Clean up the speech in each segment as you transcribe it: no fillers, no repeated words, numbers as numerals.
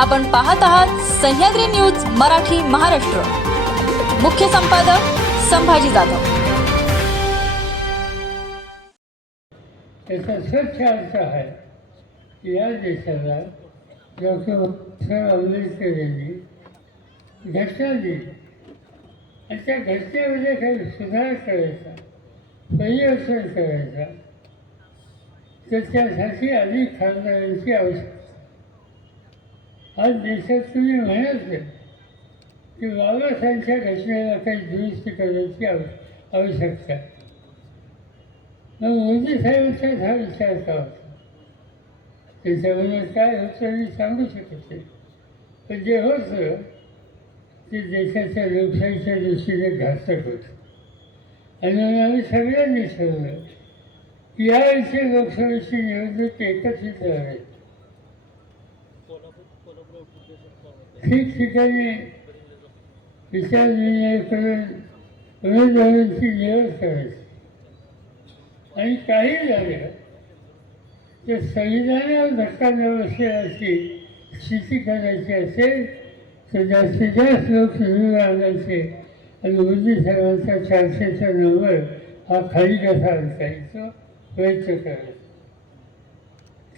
आपण पाहत आहात सह्याद्री न्यूज मराठी महाराष्ट्र। मुख्य संपादक संभाजी जाधव। याचा स्वच्छ अर्थ आहे की या देशाला डॉक्टर आंबेडकरांनी घटना दिली आणि त्या घटनेमध्ये काही सुधार करायचा, परिवर्तन करायचा, तर त्यासाठी अधिक खासदारांची आवश्यकता। आज देशात तुम्ही म्हणत नाही की बाबासाहेबांच्या घटनेला काही दुरुस्ती करण्याची आवश्यकता आहे। मग मोदी साहेबांचाच हा विचार का होता? त्याच्यामध्ये काय होतं मी सांगू शकत नाही, पण जे होतं ते देशाच्या लोकशाहीच्या दृष्टीने घातक होतं। आणि म्हणून आम्ही सगळ्यांनी ठरवलं की यावेळी लोकसभेची निवडणूक एकत्रित राहावी। ठिकठिकाणी विचारविनिमय करून उमेदवारांची निवड करायची आणि काही झालं तर संविधानावर धक्का न बसेल अशी स्थिती करायची असेल तर जास्तीत जास्त लोक निवडून आणायचे आणि मोदी साहेबांचा 400चा नंबर हा खाली कसा आणता येतो प्रयत्न करायचा।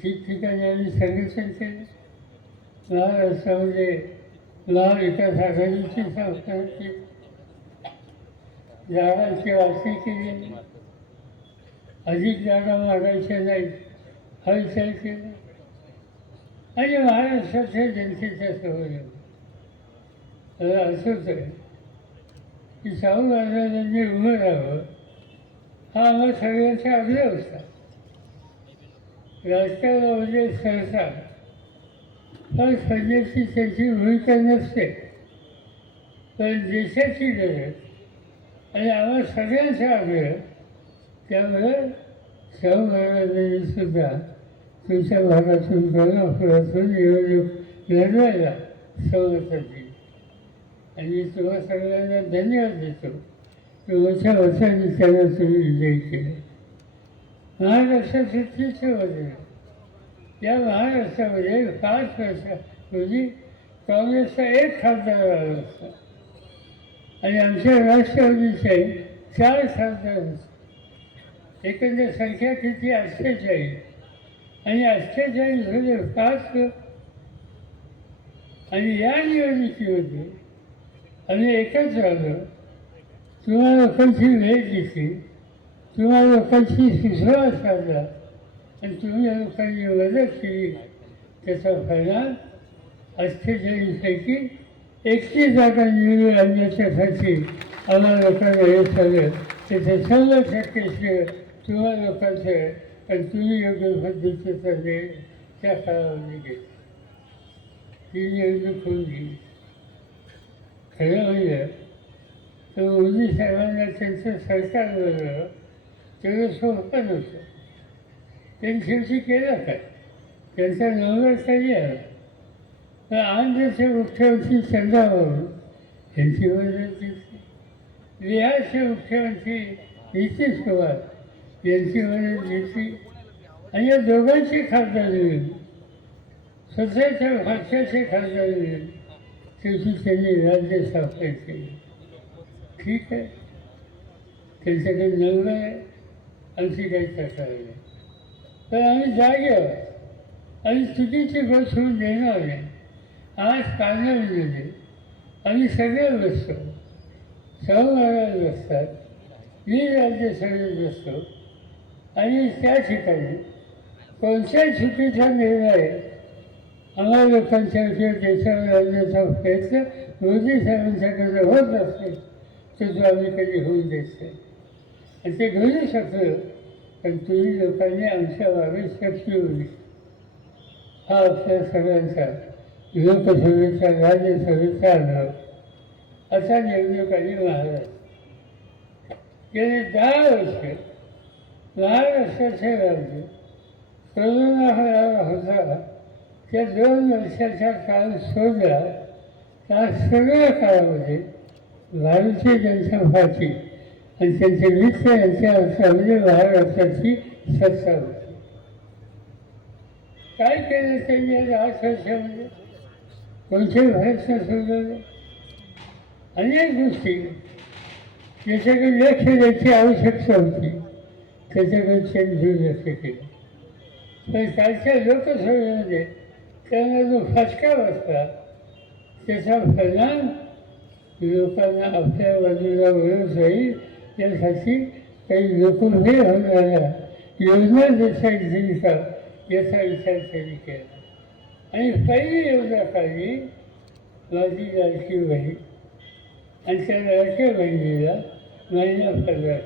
ठिकठिकाणी आम्ही संघटन केलं। महाराष्ट्रामध्ये महाविकास आघाडीची संस्था केली, जागांची वाटणी केली, अधिक जागा मागायच्या नाहीत हा विचार केला आणि महाराष्ट्राच्या जनतेच्या समोर मला असंच आहे की शाहू महाराजांनी उभं राहावं हा आम्हा सगळ्यांचा आग्रह होता। राजकारणामध्ये सहसा पण सध्याची त्याची भूमिका नसते, पण देशाची गरज आणि आम्हा सगळ्यांचा आग्रह, त्यामुळं शाहू महाराजांनी सुद्धा तुमच्या भागातून कोल्हापुरातून निवडणूक लढवायला सहमती दिली आणि मी तुम्हा सगळ्यांना धन्यवाद देतो की मोठ्या मतांनी त्याला तुम्ही विजयी केले। महाराष्ट्राचे 30 वर्ष या महाराष्ट्रामध्ये 5 वर्षापूर्वी काँग्रेसचा एक खासदार आला असता आणि आमच्या राष्ट्रवादीचे 4 खासदार असतात। एकंदर संख्या किती 48 आणि 48 मध्ये 5 आणि या निवडणुकीमध्ये आम्ही एकच आलो। तुम्हा लोकांची भेट घेतली, तुम्हा लोकांची सुसवा साधला आणि तुम्ही लोकांनी मदत केली, त्याचा परिणाम 48पैकी 31 जागा निवडून आणण्याच्यासाठी आम्हा लोकांना हे झालं। त्याचं 100% श्रेय तुम्हा लोकांचं आहे आणि तुम्ही योग्य पद्धतीचा वेळ त्या काळामध्ये घेतला। ही निवडणूक होऊन गेली। खरं म्हणजे तर मोदी साहेबांना त्यांचं सरकार बनवलं तेवढं सोपं नव्हतं। त्यांनी शेवटी केलं काय, त्यांचा नंबर कधी आला तर आंध्रचे मुख्यमंत्री चंद्राबाबू यांची मदत घेतली, बिहारचे मुख्यमंत्री नितीश कुमार यांची मदत घेतली आणि या दोघांचे खासदार मिळून स्वतःच्या पक्षाचे खासदार मिळून शेवटी त्यांनी राज्य स्थापन केले। ठीक आहे, त्यांच्याकडे नंबर आहे, आमची काही तक्रार नाही, पण आम्ही जागेवर आणि चुकीची गोष्ट होऊन देणार नाही। आज पार्लमेंटमध्ये आम्ही सगळे बसतो, शाहू महाराज बसतात, मी राज्यसभेत बसतो आणि त्या ठिकाणी कोणत्या चुकीचा निर्णय आम्हा लोकांच्या किंवा देशावर आणण्याचा प्रयत्न मोदी साहेबांच्याकडे होत असेल तर तो आम्ही कधी होऊन देत नाही आणि ते घडू शकतो, पण तुम्ही लोकांनी आमच्या बाबी सक्ती होईल हा आपल्या सगळ्यांचा लोकसभेचा राज्यसभेचा अनुभव। असा निवडणूक आली महाराष्ट्र। गेली 10 वर्ष महाराष्ट्राचे राज्य कोरोना होता त्या 2 वर्षाचा काळ सोडला त्या सगळ्या काळामध्ये भारतीय जनता पार्टी आणि त्यांचे मित्र यांच्या हातामध्ये महाराष्ट्राची सत्ता होती। काय केलं त्यांनी 8 वर्षामध्ये? कोणत्याही भारत संस्कृतीमध्ये अनेक गोष्टी ज्याच्याकडे लक्ष द्यायची आवश्यकता होती त्याच्याकडे त्यांनी दुर्लक्ष केलं. पण कालच्या लोकसभेमध्ये त्यांना जो फटका बसला त्याचा परिणाम लोकांना आपल्या बाजूला वळत राहील यासाठी काही लोकप्रिय होणाऱ्या योजना देशायची का याचा विचार त्यांनी केला. आणि पहिली योजना काढली माझी लाडकी बहीण आणि त्या लाडक्या बहिणीला महिना पगार.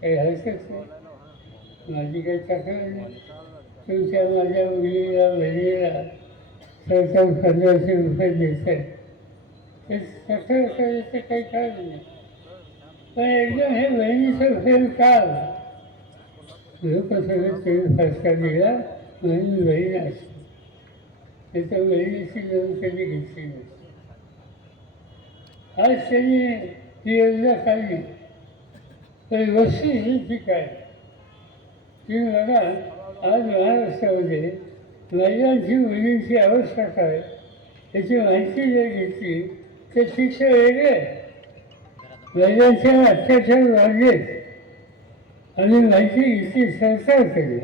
काही हरकत नाही, माझी काही तक्रार नाही. तुमच्या माझ्या मुलीला बहिणीला सरकार 1500 रुपये देत आहे ते तक्रार करायचं काही कारण नाही. पण एकदम हे बहिणीचं फेल का आलं? लोकसभेत त्यांनी फटका दिला म्हणून बहीण असते त्याच्या बहिणीची नोंद त्यांनी घेतली नसते. आज त्यांनी ही योजना काढली पण वस्तू ही ठीक आहे. तुम्ही बघा आज महाराष्ट्रामध्ये महिलांची मुलींची अवस्था काय याची माहिती जर घेतली तर शिक्षण वेगळे आहे. महिलांच्या अत्याचार वाढलेत आणि माहिती घेतली सरकारकडे.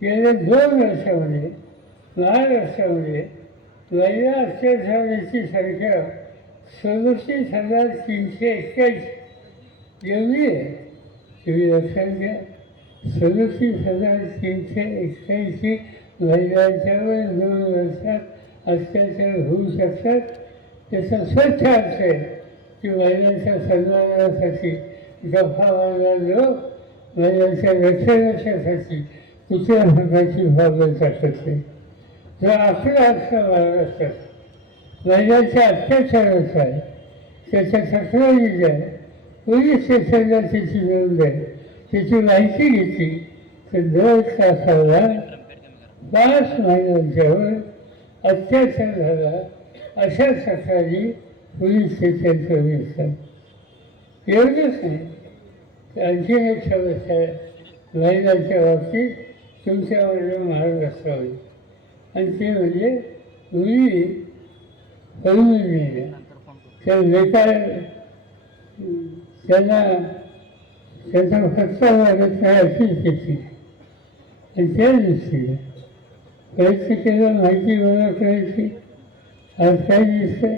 गेल्या 2 वर्षामध्ये महाराष्ट्रामध्ये महिला अत्याचाराची संख्या 37,341 एवढी आहे. तुम्ही लक्षात घ्या, 37,341 महिलांच्यावर 2 वर्षात अत्याचार होऊ शकतात. त्याचा स्वच्छ अर्थ आहे की महिलांच्या सन्मानासाठी गप्पा लोक महिलांच्या रक्षणासाठी कुठल्या प्रकारची भावना टाकत नाही. जो आपला असला महाराष्ट्रात महिलांच्या अत्याचाराचा आहे त्याच्या तक्रारीचा आहे पोलीस स्टेशनला त्याची नोंद आहे त्याची माहिती घेतली तर 2 तासाला 5 महिलांच्यावर अत्याचार झाला अशा तक्रारी पोलीस स्टेशनच्या दिसतात. एवढंच नाही तर आणखी एक समस्या आहे महिलांच्या बाबतीत तुमच्यावर महाराष्ट्रामध्ये आणि ते म्हणजे मुली पळून नेल्या त्या बेकार त्यांना त्याचा फटका लागत नाही अशी स्थिती. आणि त्या दृष्टीने प्रयत्न केला माहिती गोळा करायची. आज काय दिसतंय